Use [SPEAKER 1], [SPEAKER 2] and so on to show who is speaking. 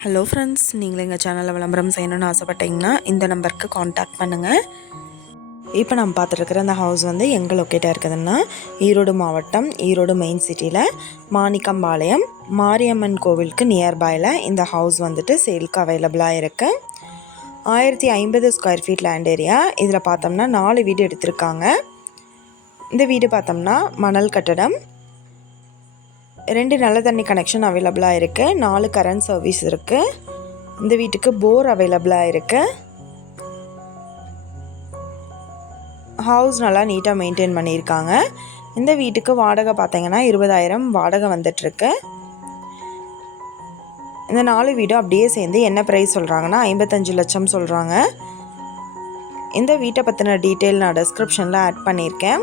[SPEAKER 1] Hello friends நீங்கள் எங்கள் சேனலில் விளம்பரம் செய்யணும்னு ஆசைப்பட்டீங்கன்னா இந்த நம்பருக்கு காண்டாக்ட் பண்ணுங்கள் இப்போ நம்ம பார்த்துருக்குற இந்த ஹவுஸ் வந்து எங்கே லொக்கேட்டாக இருக்குதுன்னா ஈரோடு மாவட்டம் ஈரோடு மெயின் சிட்டியில் மாணிக்கம்பாளையம் மாரியம்மன் கோவிலுக்கு நியர்பாயில் இந்த ஹவுஸ் வந்துட்டு சேலுக்கு அவைலபிளாக இருக்குது ஆயிரத்தி ஐம்பது ஸ்கொயர் ஃபீட் லேண்ட் ஏரியா இதில் பார்த்தோம்னா நாலு வீடு எடுத்திருக்காங்க. இந்த வீடு பார்த்தோம்னா மணல் கட்டடம் ரெண்டு நல்ல தண்ணி கனெக்ஷன் அவைலபிளாக இருக்குது நாலு கரண்ட் சர்வீஸ் இருக்குது இந்த வீட்டுக்கு போர் அவைலபிளாக இருக்குது ஹவுஸ் நல்லா நீட்டாக மெயின்டைன் பண்ணியிருக்காங்க. இந்த வீட்டுக்கு வாடகை பார்த்தீங்கன்னா இருபதாயிரம் வாடகை வந்துட்டுருக்கு. இந்த நாலு வீடும் அப்படியே சேர்ந்து என்ன ப்ரைஸ் சொல்கிறாங்கன்னா ஐம்பத்தஞ்சு லட்சம் சொல்கிறாங்க இந்த வீட்டை பற்றின டீட்டெயில் நான் டிஸ்கிரிப்ஷனில் ஆட் பண்ணியிருக்கேன்.